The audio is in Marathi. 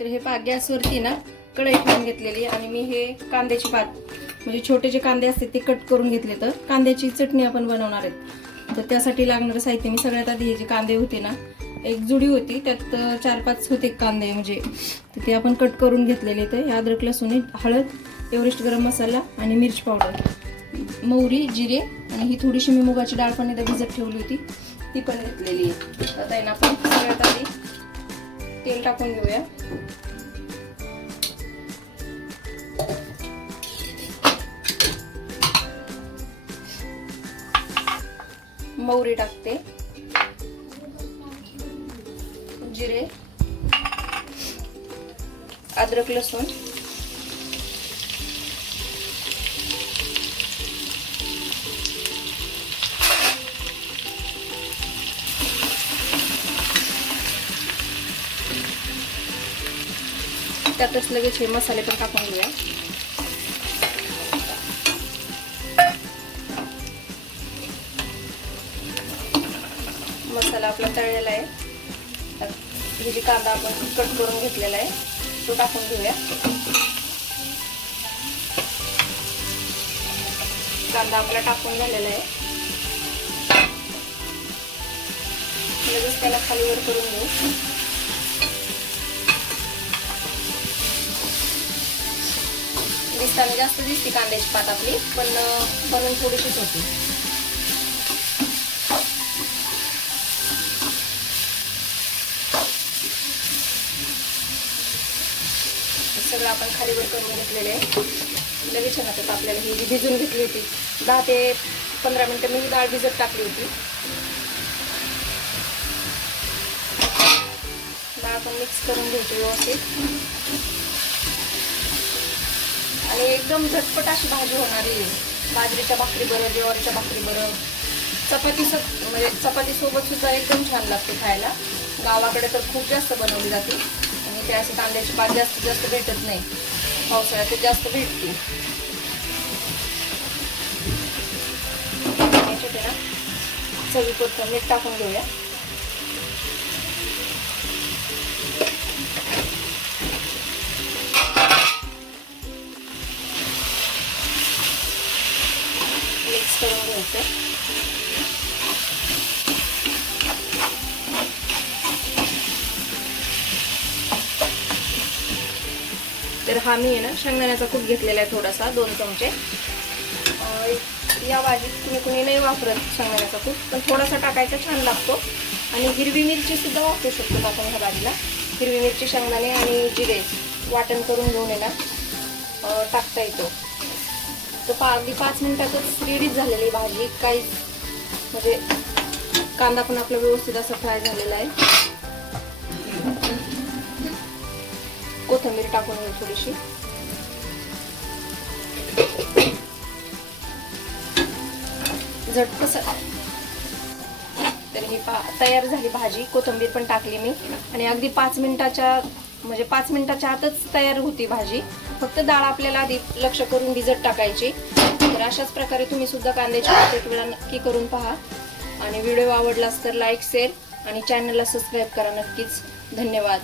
तर हे पहा गॅसवरती ना कढई ठेवून घेतलेली आणि मी हे कांद्याची पात म्हणजे छोटे जे कांदे असते ते कट करून घेतले. तर कांद्याची चटणी आपण बनवणार आहेत. तर त्यासाठी लागणारं साहित्य मी सगळ्यात आधी हे जे कांदे होते ना एक जुडी होती त्यात 4-5 होते कांदे म्हणजे ते आपण कट करून घेतलेले. तर अद्रक लसूण हळद एव्हरेस्ट गरम मसाला आणि मिरची पावडर मोहरी जिरे आणि ही थोडीशी मी मुगाची डाळ पण इथं भिजत ठेवली होती ती पण घेतलेली आहे. आता ना आपण सगळ्यात आधी तेल टाकून घेऊया. मोहरी टाकते, जिरे अद्रक लसूण त्यातच लगेच हे मसाले पण टाकून घेऊया. मसाला आपला तळलेला आहे. हे जे कांदा आपण कट करून घेतलेला आहे तो टाकून घेऊया. कांदा आपला टाकून झालेला आहे. लगेच त्याला खाली वर करून घेऊ. दिसताना जास्त दिसते कांद्याची पात आपली पण बनवून थोडीशीच होती. सगळं आपण खाली वर करून घेतलेले आहे. लगेच छान आता आपल्याला ही भिजून घेतली होती 10 ते 15 मिनिटं मी डाळ भिजत टाकली होती. डाळ पण मिक्स करून घ्यायची व्यवस्थित आणि एकदम झटपट अशी भाजी होणारी आहे. बाजरीच्या भाकरी बरं ज्वारीच्या भाकरी बरं म्हणजे चपाती सोबत सुद्धा एकदम छान लागते खायला. गावाकडे तर खूप जास्त बनवली जाते आणि ते अशी कांद्याची पात जास्त भेटत नाही. पावसाळ्यात ते जास्त भेटते. याच्यात ना चवीपुरतं मीठ टाकून घेऊया. मिक्स करून घ्यायचं. तर हा मी आहे ना शेंगदाण्याचा कूट घेतलेला आहे थोडासा 2 चमचे. या भाजीत कुणी नाही वापरत शेंगदाण्याचा कूट पण थोडासा टाकायचा छान लागतो. आणि हिरवी मिरची सुद्धा वापरू शकतो आपण ह्या भाजीला. हिरवी मिरची शेंगदाणे आणि जिरे वाटण करून घेऊन आहे ना टाकता येतो. तर अगदी 5 मिनिटातच रेडीच झालेली भाजी. काही म्हणजे कांदा पण आपला व्यवस्थित असा फ्राय झालेला आहे. कोथिंबीर टाकून घेऊ थोडीशी. झटपट तर ही तयार झाली भाजी. कोथिंबीर पण टाकली मी आणि अगदी 5 मिनिटाच्या आतच तयार होती भाजी. फक्त डाळ आपल्याला आधी लक्ष करून भिजत टाकायची. तर अशाच प्रकारे तुम्ही सुद्धा कांद्याची पात एक वेळा नक्की करून पहा. आणि व्हिडिओ आवडलास तर लाईक शेअर आणि चॅनलला सबस्क्राईब करा नक्कीच. धन्यवाद.